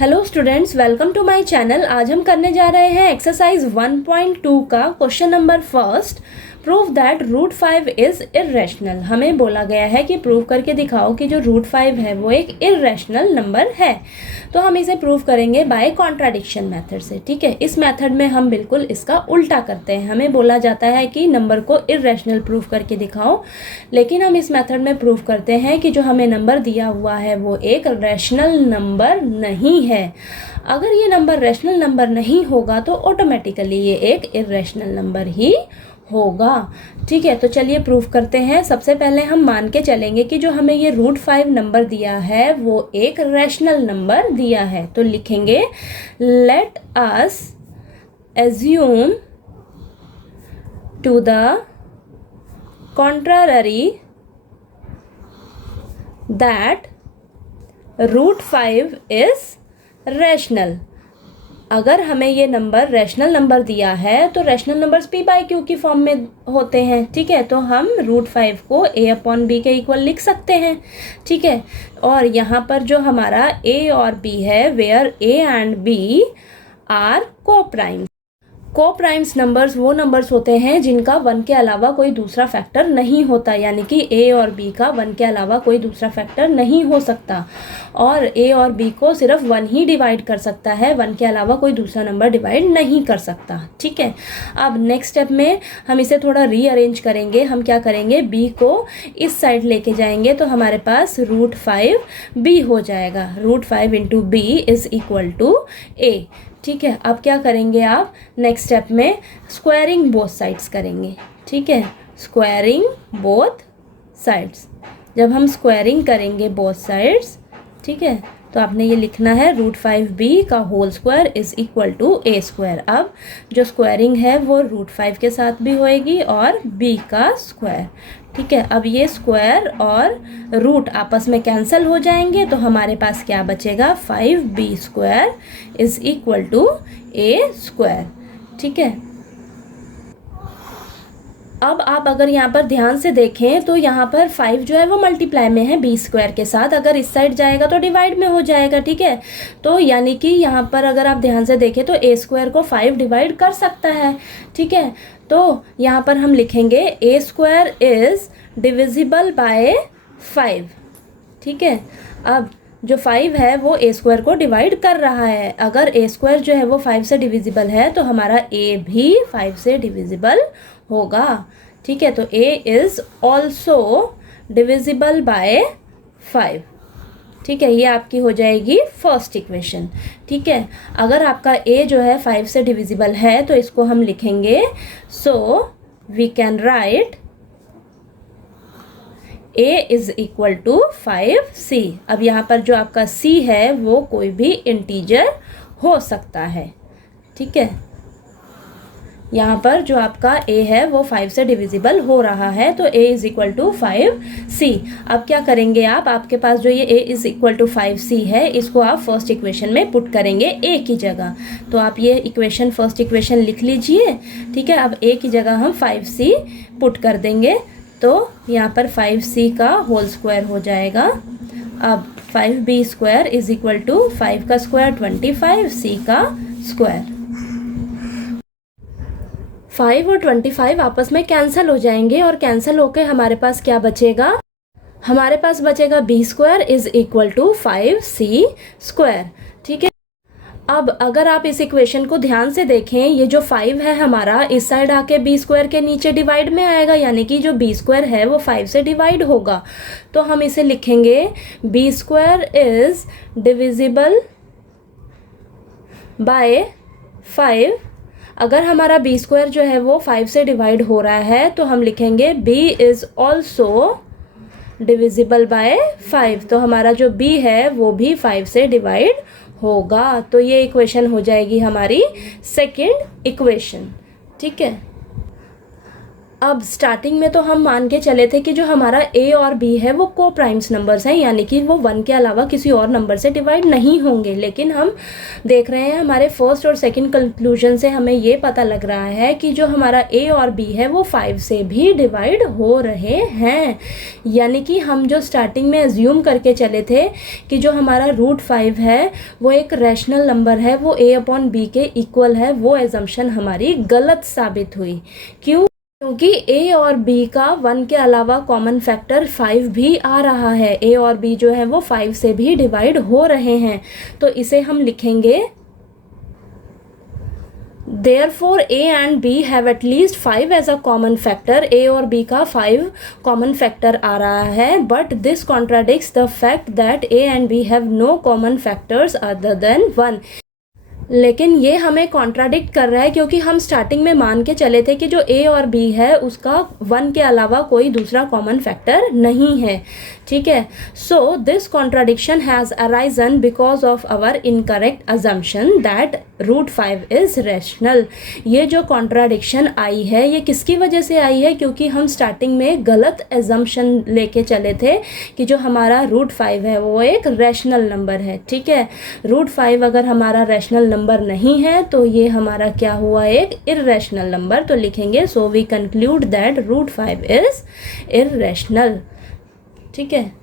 Hello students, welcome to my channel. आज हम करने जा रहे हैं एक्सरसाइज 1.2 का question number first. Prove that root 5 is irrational. हमें बोला गया है कि प्रूव करके दिखाओ कि जो रूट 5 है वो एक इर्रेशनल नंबर है। तो हम इसे प्रूव करेंगे बाय कॉन्ट्राडिक्शन मेथड से। ठीक है, इस मेथड में हम बिल्कुल इसका उल्टा करते हैं। हमें बोला जाता है कि नंबर को इर्रेशनल प्रूव करके दिखाओ, लेकिन हम इस मेथड में प्रूव करते हैं कि जो हमें नंबर दिया हुआ है वो एक रैशनल नंबर नहीं है। अगर ये नंबर रैशनल नंबर नहीं होगा तो ऑटोमेटिकली ये एक इर्रेशनल नंबर ही होगा। ठीक है, तो चलिए प्रूफ करते हैं। सबसे पहले हम मान के चलेंगे कि जो हमें ये रूट 5 नंबर दिया है वो एक रैशनल नंबर दिया है। तो लिखेंगे let us assume to the contrary that root 5 is rational. अगर हमें ये नंबर रैशनल नंबर दिया है तो rational numbers p by q की फॉर्म में होते हैं। ठीक है, तो हम रूट 5 को a अपॉन बी के इक्वल लिख सकते हैं। ठीक है, और यहाँ पर जो हमारा a और b है, where a and b are coprime. Coprimes numbers वो नंबर्स होते हैं जिनका 1 के अलावा कोई दूसरा फैक्टर नहीं होता, यानी कि a और b का 1 के अलावा कोई दूसरा फैक्टर नहीं हो सकता, और a और b को सिर्फ 1 ही डिवाइड कर सकता है, 1 के अलावा कोई दूसरा नंबर डिवाइड नहीं कर सकता। ठीक है, अब नेक्स्ट स्टेप में हम इसे थोड़ा रीअरेंज करेंगे। हम क्या करेंगे, b को इस साइड लेके जाएंगे तो हमारे पास रूट 5b हो जाएगा। Root 5 into b is equal to a। ठीक है, अब क्या करेंगे आप, नेक्स्ट स्टेप में स्क्वायरिंग बोथ साइड्स करेंगे। ठीक है, स्क्वायरिंग बोथ साइड्स। जब हम स्क्वायरिंग करेंगे बोथ साइड्स, ठीक है, तो आपने ये लिखना है रूट 5b का whole square is equal to a square. अब जो स्क्वायरिंग है वो रूट 5 के साथ भी होएगी और b का स्क्वायर। ठीक है, अब ये स्क्वायर और रूट आपस में कैंसिल हो जाएंगे तो हमारे पास क्या बचेगा, 5b square is equal to a square. ठीक है, अब आप अगर यहाँ पर ध्यान से देखें तो यहाँ पर 5 जो है वो मल्टीप्लाई में है b स्क्वायर के साथ, अगर इस साइड जाएगा तो डिवाइड में हो जाएगा। ठीक है, तो यानी कि यहाँ पर अगर आप ध्यान से देखें तो a स्क्वायर को 5 डिवाइड कर सकता है। ठीक है, तो यहाँ पर हम लिखेंगे a square is divisible by 5। ठीक है, अब जो 5 है वो a स्क्वायर को डिवाइड कर रहा है। अगर a स्क्वायर जो है वो 5 से डिविजिबल है तो हमारा a भी 5 से डिविजिबल होगा। ठीक है, तो a is also divisible by 5। ठीक है, ये आपकी हो जाएगी फर्स्ट इक्वेशन। ठीक है, अगर आपका a जो है 5 से डिविजिबल है तो इसको हम लिखेंगे, so we can write a is equal to 5c। अब यहाँ पर जो आपका c है वो कोई भी इंटीजर हो सकता है। ठीक है, यहाँ पर जो आपका a है वो 5 से डिविजिबल हो रहा है तो a is equal to 5c। अब क्या करेंगे आप, आपके पास जो ये a is equal to 5c है इसको आप फर्स्ट इक्वेशन में पुट करेंगे a की जगह। तो आप ये इक्वेशन फर्स्ट इक्वेशन लिख लीजिए। ठीक है, अब a की जगह हम 5c पुट कर देंगे तो यहाँ पर 5c का होल स्क्वायर हो जाएगा। अब 5b square is equal to 5 का स्क्वायर 25, c का स्क्वायर। 5 और 25 आपस में कैंसिल हो जाएंगे और कैंसिल होके हमारे पास क्या बचेगा, हमारे पास बचेगा b square is equal to 5c square. ठीक है, अब अगर आप इस इक्वेशन को ध्यान से देखें, ये जो 5 है हमारा इस साइड आके b स्क्वायर के नीचे डिवाइड में आएगा, यानी कि जो b स्क्वायर है वो 5 से डिवाइड होगा। तो हम इसे लिखेंगे b square is divisible by 5। अगर हमारा b स्क्वायर जो है वो 5 से डिवाइड हो रहा है तो हम लिखेंगे b is also divisible by 5। तो हमारा जो b है वो भी 5 से डिवाइड होगा। तो ये इक्वेशन हो जाएगी हमारी सेकंड इक्वेशन। ठीक है, अब स्टार्टिंग में तो हम मान के चले थे कि जो हमारा ए और बी है वो को प्राइम्स नंबर्स हैं, यानी कि वो 1 के अलावा किसी और नंबर से डिवाइड नहीं होंगे। लेकिन हम देख रहे हैं हमारे फर्स्ट और सेकंड कंक्लूजन से हमें ये पता लग रहा है कि जो हमारा ए और बी है वो 5 से भी डिवाइड हो रहे हैं। यानी कि हम जो स्टार्टिंग में एज्यूम करके चले थे कि जो हमारा √5 है वो एक रैशनल नंबर है, वो ए अपॉन बी के इक्वल है, वो एजम्पशन हमारी गलत साबित हुई। क्यों? क्योंकि ए और बी का 1 के अलावा कॉमन फैक्टर 5 भी आ रहा है। ए और बी जो है वो 5 से भी डिवाइड हो रहे हैं। तो इसे हम लिखेंगे Therefore A and B have at least 5 as a common factor। A और B का 5 कॉमन फैक्टर आ रहा है, but this contradicts the fact that A and B have no common factors other than 1। लेकिन ये हमें कॉन्ट्राडिक्ट कर रहा है क्योंकि हम स्टार्टिंग में मान के चले थे कि जो ए और बी है उसका 1 के अलावा कोई दूसरा कॉमन फैक्टर नहीं है। ठीक है, so this contradiction has arisen because of our incorrect assumption that √5 is rational. ये जो कॉन्ट्राडिक्शन आई है ये किसकी वजह से आई है? क्योंकि हम स्टार्टिंग में गलत एजम्पशन लेके चले थे कि जो हमारा √5 है वो एक रैशनल नंबर है। ठीक है, √5 अगर हमारा रैशनल नंबर नहीं है तो ये हमारा क्या हुआ? एक इर्रेशनल नंबर। तो लिखेंगे so we conclude that √5 is irrational. ठीक है।